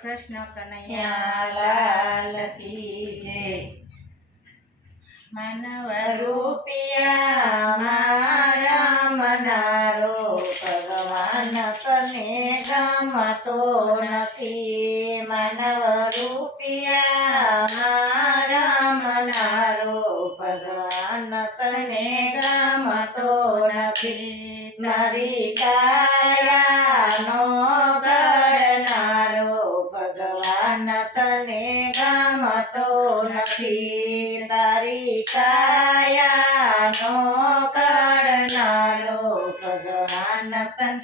કૃષ્ણ કનૈયા લાલ કી જય। માનવ રૂપિયા મારા મનારો ભગવાન તને ગમતો નથી। માનવ રૂપિયા મારા મનારો ભગવાન તને ગમતો નથી। મારી કાયાનો ઘડનારો ભગવાન તને ગમતો નથી। તારી કાયાનો ઘડનારો ભગવાન તને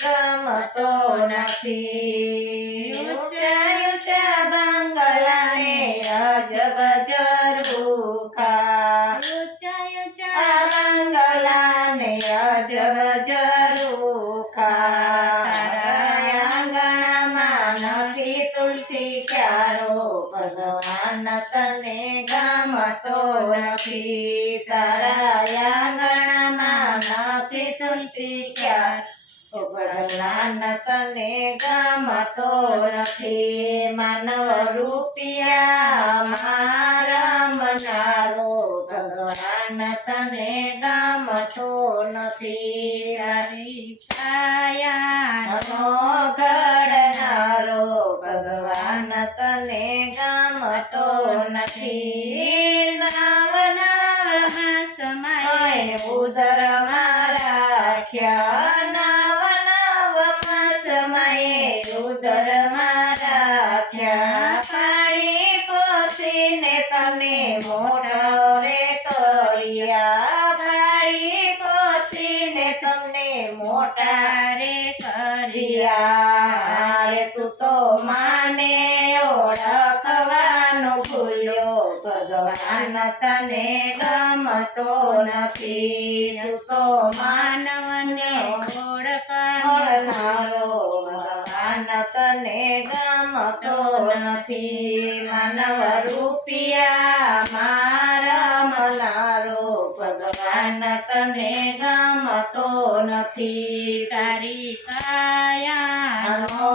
ગમતો નથી। ઊંચા ઊંચા બંગલાને અજબ ઝરૂખા, ઊંચા ઊંચા બંગલાને અજબ ઝરૂખા। તારા આંગણામાં નથી તુલસી ક્યારો ભગવાન તને ગમતો નથી। તારા આંગણામાં નથી તુલસી ક્યારો ભગવાન તને ગમતો નથી। માનવ રૂપિયા મારા મનારો ભગવાન તને ગમતો નથી। તારી કાયાનો ઘડનારો ભગવાન તને ગમતો નથી। નવ નવ સમયે ઉદરમાં રાખ્યા, સમયે ઉદરમાં રાખ્યા। પાળી પોસીને તને મોટો રે કર્યા, પાળી પોસીને તમને મોટા રે કર્યા। રે તું તો માને ઓળખવાનું ભૂલ્યો ભગવાન તને ગમતો નથી। તું તો માનવને ઓળખનારો ભગવાન તને ગમતો નથી। માનવ રૂપિયા મારા મનારો ભગવાન તને ગમતો નથી। તારી કાયાનો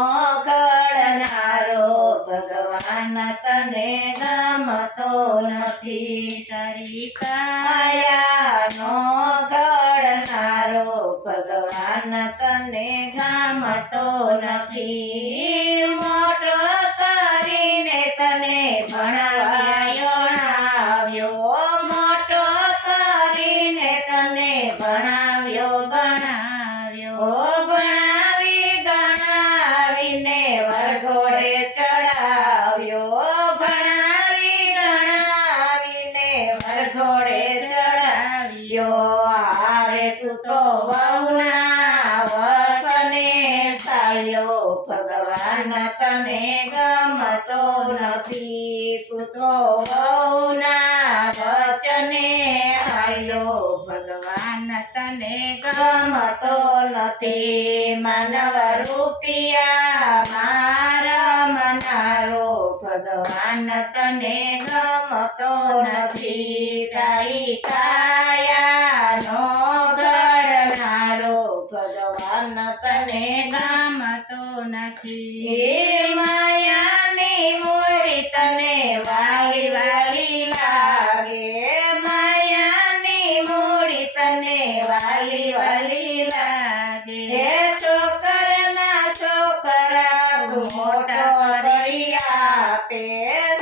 ઘડનારો ભગવાન તને ગમતો નથી। તારી કાયાનો ઘડનારો ભગવાન તને ગમતો નથી। મોટો કરીને તને ભણાવ્યો, મોટો કરીને તને ભણાવ્યો ગણાવ્યો, ભણાવી ગણાવીને વરઘોડે ચડાવ્યો, ભણાવી ગણાવીને વરઘોડે ચડાવ્યો। આરે તું તો વહુના વસને સાલ્યો ભગવાન તને ગમતો નથી। તું તો વહુના વચને હાલ્યો ભગવાન તને ગમતો નથી। માનવ રૂપિયા મારા મનારો ભગવાન તને ગમતો નથી। તારી કાયાનો ઘડનારો ભગવાન તને ગમતો નથી। માયાની મૂડી તને વાલી વાલી લાગે, માયાની મૂડી તને વાલી વાલી લાગે। છોકરના છોકરા તું મોટો કરી આપે,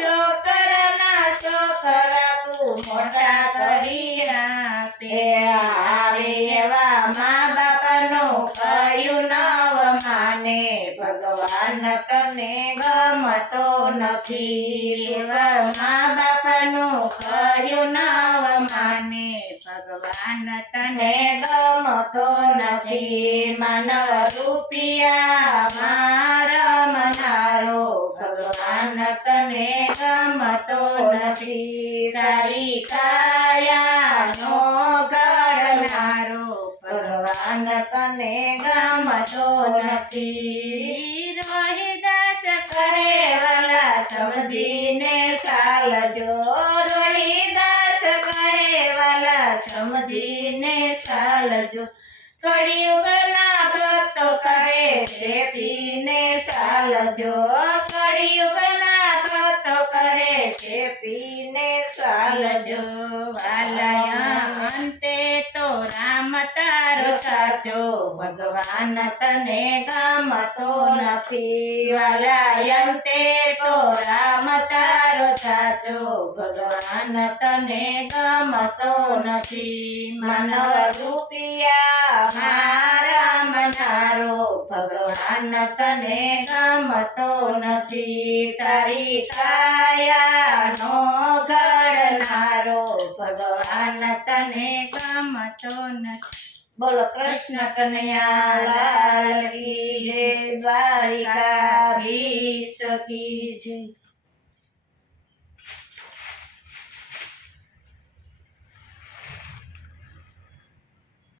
છોકરના છોકરા તું મોટા કરી આપે। આરે એવા મા બાપનું કયું નવ માને ભગવાન તને ગમતો નથી। એવા મા બાપનું કયું નવ માને ભગવાન તને ગમતો નથી। માનવ રૂપિયા મારા મનારો ભગવાન તને ગમતો નથી। તારી કાયાનો ઘડનારો ભગવાન તને ગમતો નથી। રોહિદાસ કરે વાલા સમજીને ચાલજો, રોહિદાસ કરે વાલા સમજીને ચાલજો। કળિયુગના ભક્તો કહે છે પીને ચાલજો કળિયુગના ભક્તો કહે છે પીને ચાલજો વાલાયા અંતે તો રામ તારો સાચો ભગવાન તને ગમતો નથી વાલાયા અંતે તો રામ તારો સાચો ભગવાન તને ગમતો નથી માનવ રૂપિયા મારા મનારો ભગવાન તને ગમતો નથી તારી કાયાનો ઘડનારો ભગવાન તને ગમતો નથી બોલો કૃષ્ણ કનૈયા લાલ કી જય દ્વારિકાધીશ કી જય